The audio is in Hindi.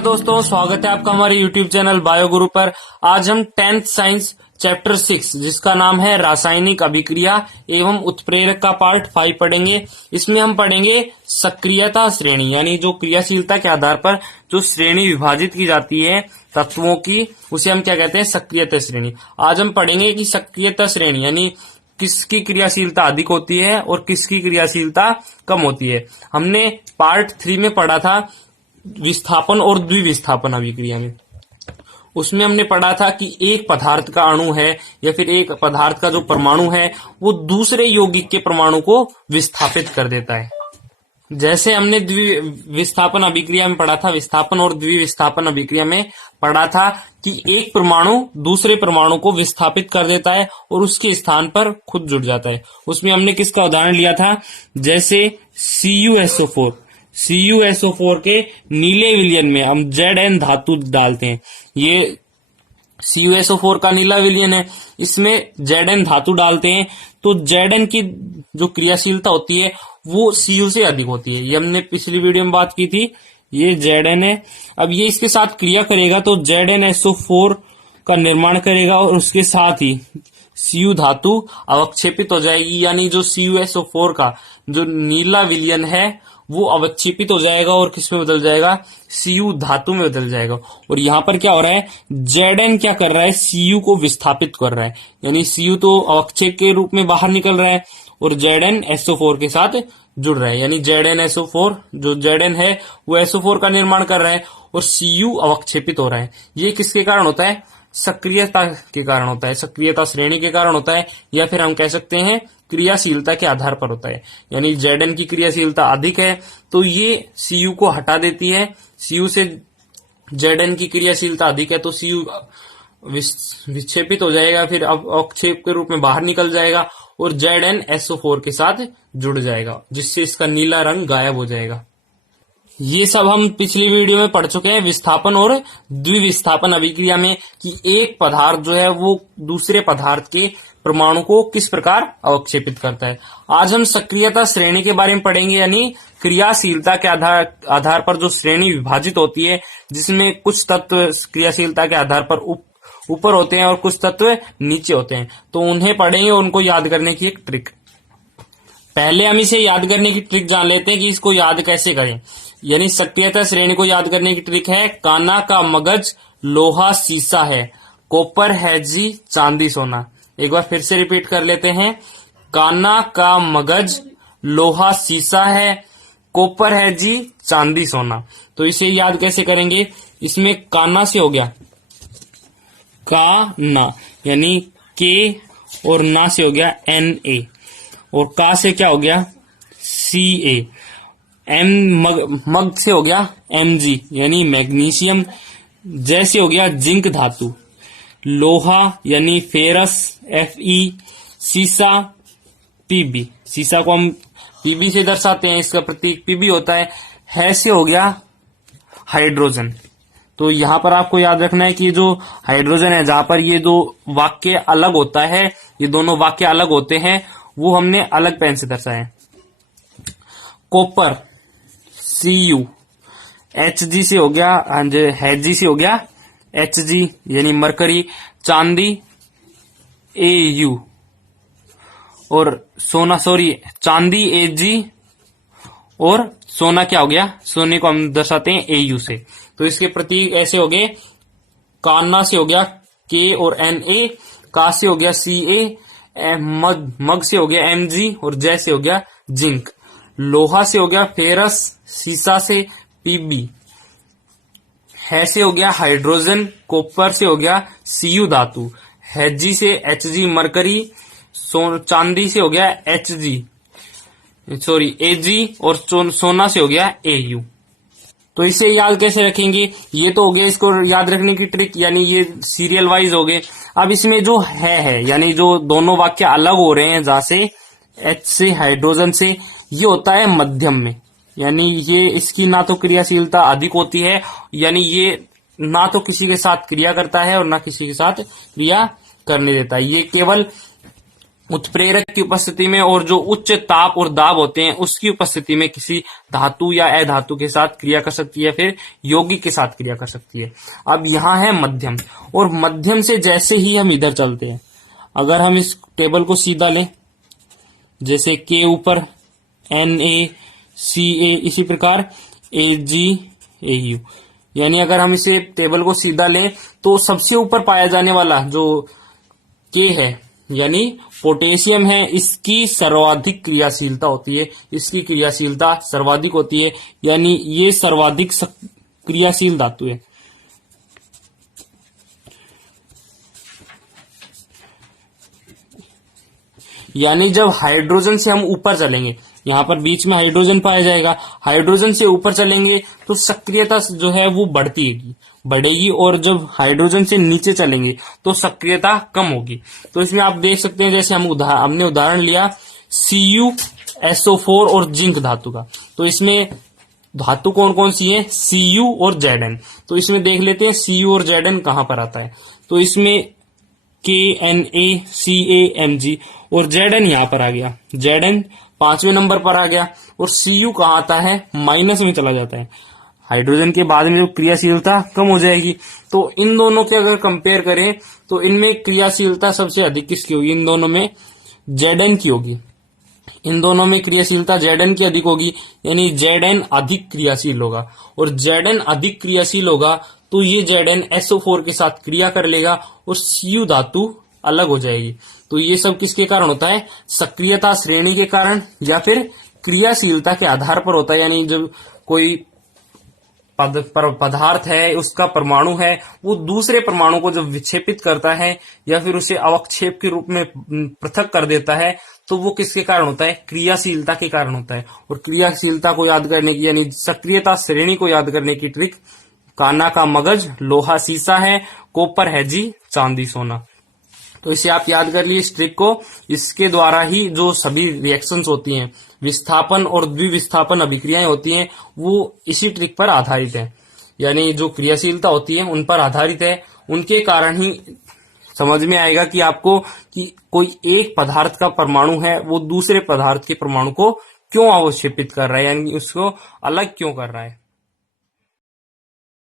नमस्कार दोस्तों, स्वागत है आपका हमारे YouTube चैनल बायो गुरु पर। आज हम 10th साइंस चैप्टर 6 जिसका नाम है रासायनिक अभिक्रिया एवं उत्प्रेरक का पार्ट 5 पढ़ेंगे। इसमें हम पढ़ेंगे सक्रियता श्रेणी, यानी जो क्रियाशीलता के आधार पर जो श्रेणी विभाजित की जाती है तत्वों की, उसे हम क्या कहते हैं, सक्रियता श्रेणी। आज हम पढ़ेंगे कि सक्रियता श्रेणी यानी किसकी क्रियाशीलता अधिक होती है और किसकी क्रियाशीलता कम होती है। हमने पार्ट 3 में पढ़ा था विस्थापन और द्विविस्थापन अभिक्रिया में। उसमें हमने पढ़ा था कि एक पदार्थ का अणु है या फिर एक पदार्थ का जो परमाणु है वो दूसरे यौगिक के परमाणु को विस्थापित कर देता है। जैसे हमने द्विविस्थापन अभिक्रिया में पढ़ा था, विस्थापन और द्विविस्थापन अभिक्रिया में पढ़ा था कि एक परमाणु दूसरे परमाणु को विस्थापित कर देता है और उसके स्थान पर खुद जुड़ जाता है। उसमें हमने किसका उदाहरण लिया था, जैसे CuSO4 के नीले विलयन में हम Zn धातु डालते हैं। ये CuSO4 का नीला विलयन है, इसमें Zn धातु डालते हैं तो Zn की जो क्रियाशीलता होती है वो Cu से अधिक होती है। ये हमने पिछली वीडियो में बात की थी। ये Zn है, अब ये इसके साथ क्रिया करेगा तो ZnSO4 का निर्माण करेगा और उसके साथ ही Cu धातु अवक्षेपित हो जाएगी, यानी जो CuSO4 का जो नीला विलयन है वो अवक्षेपित हो जाएगा और किस में बदल जाएगा, Cu धातु में बदल जाएगा। और यहाँ पर क्या हो रहा है, Zn क्या कर रहा है, Cu को विस्थापित कर रहा है, यानी Cu तो अवक्षेप के रूप में बाहर निकल रहा है और ZnSO4 के साथ जुड़ रहा है, यानी ZnSO4 जो Zn है वो SO4 का निर्माण कर रहा है और Cu अवक्षेपित हो रहा है। ये किसके कारण होता है, सक्रियता के कारण होता है, सक्रियता श्रेणी के कारण होता है, या फिर हम कह सकते हैं क्रियाशीलता के आधार पर होता है। यानी Zn की क्रियाशीलता अधिक है तो ये Cu को हटा देती है, Cu से Zn की क्रियाशीलता अधिक है तो Cu विक्षेपित हो जाएगा, फिर अवक्षेप के रूप में बाहर निकल जाएगा और ZnSO4 के साथ जुड़ जाएगा, जिससे इसका नीला रंग गायब हो जाएगा। ये सब हम पिछली वीडियो में पढ़ चुके हैं विस्थापन और द्विविस्थापन अभिक्रिया में, कि एक पदार्थ जो है वो दूसरे पदार्थ के परमाणु को किस प्रकार अवक्षेपित करता है। आज हम सक्रियता श्रेणी के बारे में पढ़ेंगे, यानी क्रियाशीलता के आधार पर जो श्रेणी विभाजित होती है, जिसमें कुछ तत्व क्रियाशीलता के आधार पर ऊपर होते हैं और कुछ तत्व नीचे होते हैं। तो उन्हें पढ़ेंगे और उनको याद करने की एक ट्रिक। पहले हम इसे याद करने की ट्रिक जान लेते हैं कि इसको याद कैसे करें। यानी सक्रियता श्रेणी को याद करने की ट्रिक है, काना का मगज लोहा सीसा है, कॉपर हैजी चांदी सोना। एक बार फिर से रिपीट कर लेते हैं, काना का मगज लोहा सीसा है, कॉपर हैजी चांदी सोना। तो इसे याद कैसे करेंगे, इसमें काना से हो गया का ना, यानी के और ना से हो गया Na, और का से क्या हो गया Ca, मग से हो गया Mg यानी मैग्नीशियम, जैसे हो गया जिंक धातु, लोहा यानी फेरस Fe, सीसा Pb, सीसा को हम Pb से दर्शाते हैं, इसका प्रतीक Pb होता है से हो गया हाइड्रोजन। तो यहाँ पर आपको याद रखना है कि जो हाइड्रोजन है, जहां पर ये दो वाक्य अलग होता है, ये दोनों वाक्य अलग होते हैं, वो हमने अलग पेन से दर्शाया है। कॉपर Cu, Hg से हो गया, Hg से हो गया Hg यानी मरकरी, चांदी Au, और सोना चांदी Ag, और सोना क्या हो गया, सोने को हम दर्शाते हैं Au से। तो इसके प्रतीक ऐसे हो गए, काना से हो गया K और Na, का से हो गया Ca, मग से हो गया Mg, और जै से हो गया जिंक, लोहा से हो गया फेरस, सीसा से Pb, है से हो गया हाइड्रोजन, कॉपर से हो गया Cu धातु, Hg से Hg मरकरी, चांदी से हो गया Ag, और सोना से हो गया Au। तो इसे याद कैसे रखेंगे, ये तो हो गया इसको याद रखने की ट्रिक, यानी ये सीरियल वाइज हो गए। अब इसमें जो है यानी जो दोनों वाक्य अलग हो रहे हैं, जहां से H से हाइड्रोजन से, ये होता है मध्यम में, यानी ये इसकी ना तो क्रियाशीलता अधिक होती है, यानी ये ना तो किसी के साथ क्रिया करता है और ना किसी के साथ क्रिया करने देता है। ये केवल उत्प्रेरक की उपस्थिति में और जो उच्च ताप और दाब होते हैं उसकी उपस्थिति में किसी धातु या अधातु के साथ क्रिया कर सकती है, फिर यौगिक के साथ क्रिया कर सकती है। अब यहाँ है मध्यम, और मध्यम से जैसे ही हम इधर चलते हैं, अगर हम इस टेबल को सीधा लें, जैसे के ऊपर NaCa, इसी प्रकार AgAu, यानी अगर हम इसे टेबल को सीधा लें तो सबसे ऊपर पाया जाने वाला जो के है यानी पोटेशियम है, इसकी सर्वाधिक क्रियाशीलता होती है, इसकी क्रियाशीलता सर्वाधिक होती है, यानी ये सर्वाधिक क्रियाशील धातु है। यानी जब हाइड्रोजन से हम ऊपर चलेंगे, यहाँ पर बीच में हाइड्रोजन पाया जाएगा, हाइड्रोजन से ऊपर चलेंगे तो सक्रियता जो है वो बढ़ेगी, और जब हाइड्रोजन से नीचे चलेंगे तो सक्रियता कम होगी। तो इसमें आप देख सकते हैं, जैसे हमने उदाहरण लिया CuSO4 और जिंक धातु का, तो इसमें धातु कौन कौन सी है, Cu और Zn। तो इसमें देख लेते हैं Cu और Zn कहां पर आता है। तो इसमें KNaCaMg और Zn यहां पर आ गया, Zn 5वें नंबर पर आ गया, और Cu कहां आता है, माइनस में चला जाता है। हाइड्रोजन के बाद में जो क्रियाशीलता कम हो जाएगी। तो इन दोनों के अगर कंपेयर करें तो इनमें क्रियाशीलता सबसे अधिक किसकी होगी, इन दोनों में Zn की होगी। इन दोनों में क्रियाशीलता Zn की अधिक होगी, यानी Zn अधिक क्रियाशील होगा, और Zn अधिक क्रियाशील होगा तो ये Zn SO4 के साथ क्रिया कर लेगा और Cu धातु अलग हो जाएगी। तो ये सब किसके कारण होता है, सक्रियता श्रेणी के कारण या फिर क्रियाशीलता के आधार पर होता है। यानी जब कोई पदार्थ है, उसका परमाणु है, वो दूसरे परमाणु को जब विक्षेपित करता है या फिर उसे अवक्षेप के रूप में पृथक कर देता है, तो वो किसके कारण होता है, क्रियाशीलता के कारण होता है। और क्रियाशीलता को याद करने की यानी सक्रियता श्रेणी को याद करने की ट्रिक, काना का मगज लोहा शीशा है, कॉपर है जी चांदी सोना। तो इसे आप याद कर लिए इस ट्रिक को। इसके द्वारा ही जो सभी रिएक्शंस होती हैं, विस्थापन और द्विविस्थापन अभिक्रियाएं होती हैं, वो इसी ट्रिक पर आधारित है। यानी जो क्रियाशीलता होती है उन पर आधारित है। उनके कारण ही समझ में आएगा कि आपको कि कोई एक पदार्थ का परमाणु है वो दूसरे पदार्थ के परमाणु को क्यों अवक्षेपित कर रहा है, यानी उसको अलग क्यों कर रहा है।